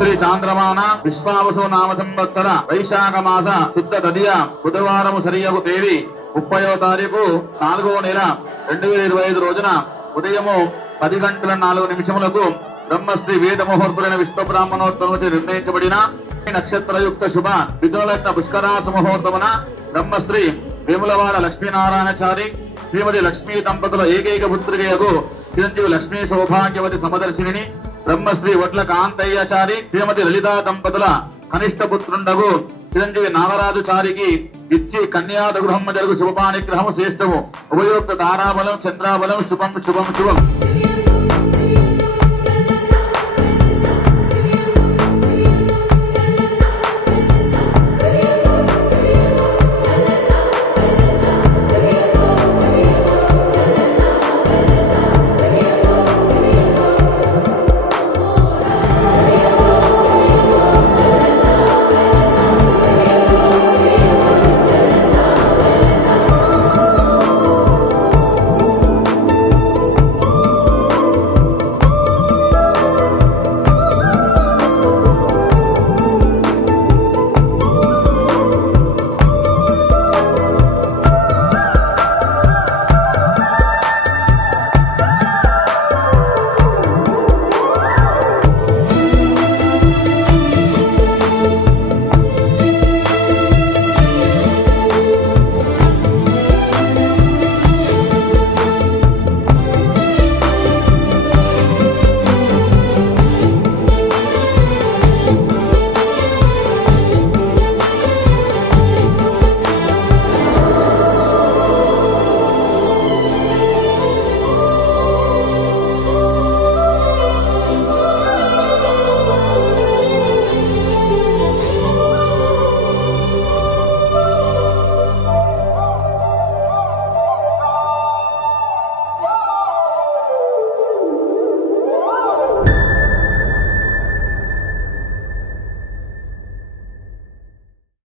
శ్రీ చాంద్రమాన విశ్వావసు నామ సంవత్సర వైశాఖ మాస శుద్ధ తదియ బుధవారము సరియగు తేదీ 30వ తారీఖు 4వ నెల 2025 రోజున ఉదయము 10:04 బ్రహ్మశ్రీ వేద ముహూర్తులైన విష్ణు బ్రాహ్మణోత్తరం నిర్ణయించబడిన నక్షత్రయుక్త శుభ విధులైన పుష్కరాస ముహూర్తమున బ్రహ్మశ్రీ వేములవాడ లక్ష్మీనారాయణచారి శ్రీమతి లక్ష్మీ దంపతుల ఏకైక పుత్రికయగు చిరంజీవి లక్ష్మీ సౌభాగ్యవతి సమదర్శిని బ్రహ్మశ్రీ వడ్ల కాంతయ్యాచారి శ్రీమతి లలితా దంపతుల కనిష్ట పుత్రుండగు చిరంజీవి నాగరాజుచారికి ఇచ్చి కన్యాద గృహం జరుగు శుభపానిగ్రహము శ్రేష్టము ఉభయోక్త తారాబలం చంద్రాబలం శుభం శుభం శుభం.